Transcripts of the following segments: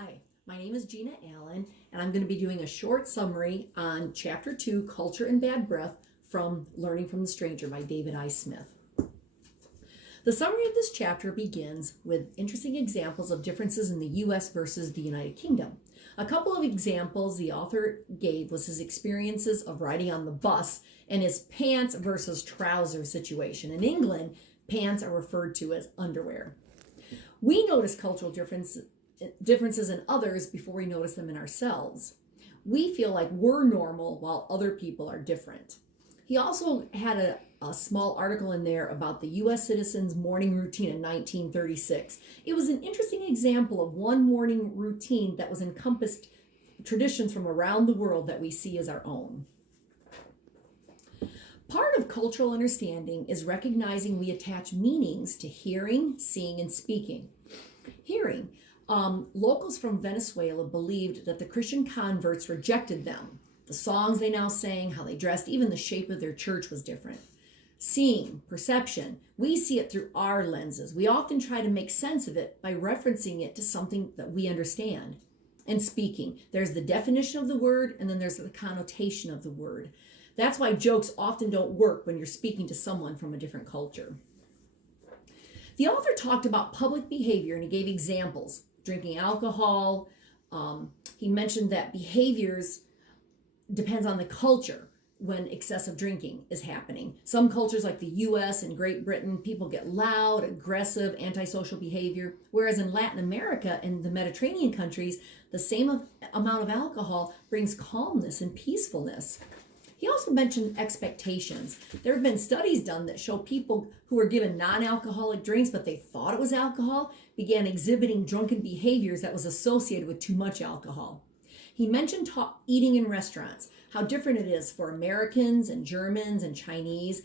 Hi, my name is Gina Allen, and I'm going to be doing a short summary on Chapter 2, Culture and Bad Breath from Learning from the Stranger by David I. Smith. The summary of this chapter begins with interesting examples of differences in the U.S. versus the United Kingdom. A couple of examples the author gave was his experiences of riding on the bus and his pants versus trousers situation. In England, pants are referred to as underwear. We notice cultural differences in others before we notice them in ourselves. We feel like we're normal while other people are different. He also had a small article in there about the U.S. citizens' morning routine in 1936. It was an interesting example of one morning routine that was encompassed traditions from around the world that we see as our own. Part of cultural understanding is recognizing we attach meanings to hearing, seeing, and speaking. Hearing. Locals from Venezuela believed that the Christian converts rejected them. The songs they now sang, how they dressed, even the shape of their church was different. Seeing, perception, we see it through our lenses. We often try to make sense of it by referencing it to something that we understand. And speaking, there's the definition of the word, and then there's the connotation of the word. That's why jokes often don't work when you're speaking to someone from a different culture. The author talked about public behavior, and he gave examples. Drinking alcohol. He mentioned that behaviors depends on the culture when excessive drinking is happening. Some cultures like the US and Great Britain, people get loud, aggressive, antisocial behavior, whereas in Latin America and the Mediterranean countries, the same amount of alcohol brings calmness and peacefulness. He also mentioned expectations. There have been studies done that show people who were given non-alcoholic drinks, but they thought it was alcohol, began exhibiting drunken behaviors that was associated with too much alcohol. He mentioned eating in restaurants, how different it is for Americans and Germans and Chinese,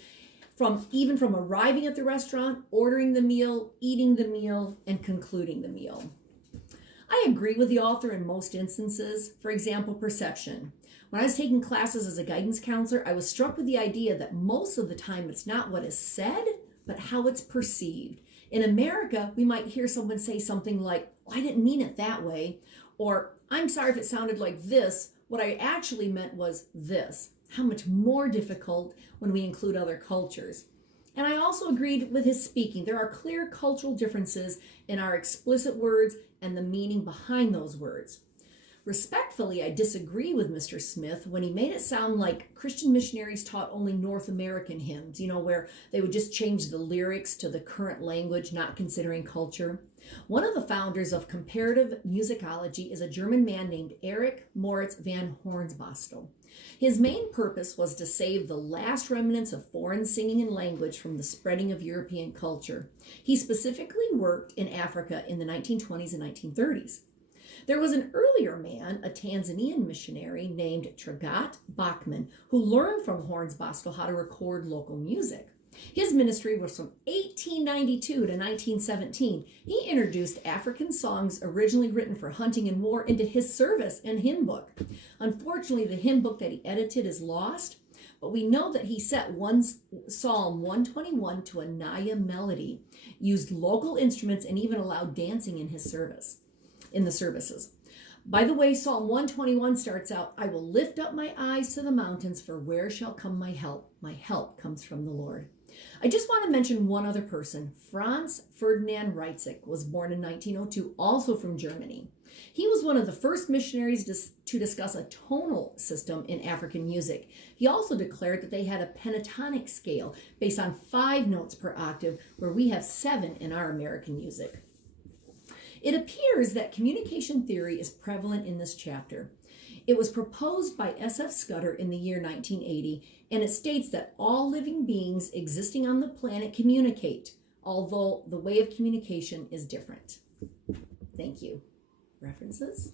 even from arriving at the restaurant, ordering the meal, eating the meal, and concluding the meal. I agree with the author in most instances. For example, perception. When I was taking classes as a guidance counselor, I was struck with the idea that most of the time it's not what is said, but how it's perceived. In America, we might hear someone say something like, "I didn't mean it that way," or "I'm sorry if it sounded like this. What I actually meant was this." How much more difficult when we include other cultures. And I also agreed with his speaking. There are clear cultural differences in our explicit words and the meaning behind those words. Respectfully, I disagree with Mr. Smith when he made it sound like Christian missionaries taught only North American hymns, where they would just change the lyrics to the current language, not considering culture. One of the founders of comparative musicology is a German man named Erich Moritz van Hornsbostel. His main purpose was to save the last remnants of foreign singing and language from the spreading of European culture. He specifically worked in Africa in the 1920s and 1930s. There was an earlier man, a Tanzanian missionary named Tragat Bachman, who learned from Hornsbostel how to record local music. His ministry was from 1892 to 1917. He introduced African songs originally written for hunting and war into his service and hymn book. Unfortunately, the hymn book that he edited is lost, but we know that he set Psalm 121 to a Naya melody, used local instruments, and even allowed dancing in the services. By the way, Psalm 121 starts out, "I will lift up my eyes to the mountains, for where shall come my help? My help comes from the Lord." I just want to mention one other person. Franz Ferdinand Reitzig was born in 1902, also from Germany. He was one of the first missionaries to discuss a tonal system in African music. He also declared that they had a pentatonic scale based on 5 notes per octave, where we have 7 in our American music. It appears that communication theory is prevalent in this chapter. It was proposed by S.F. Scudder in the year 1980, and it states that all living beings existing on the planet communicate, although the way of communication is different. Thank you. References?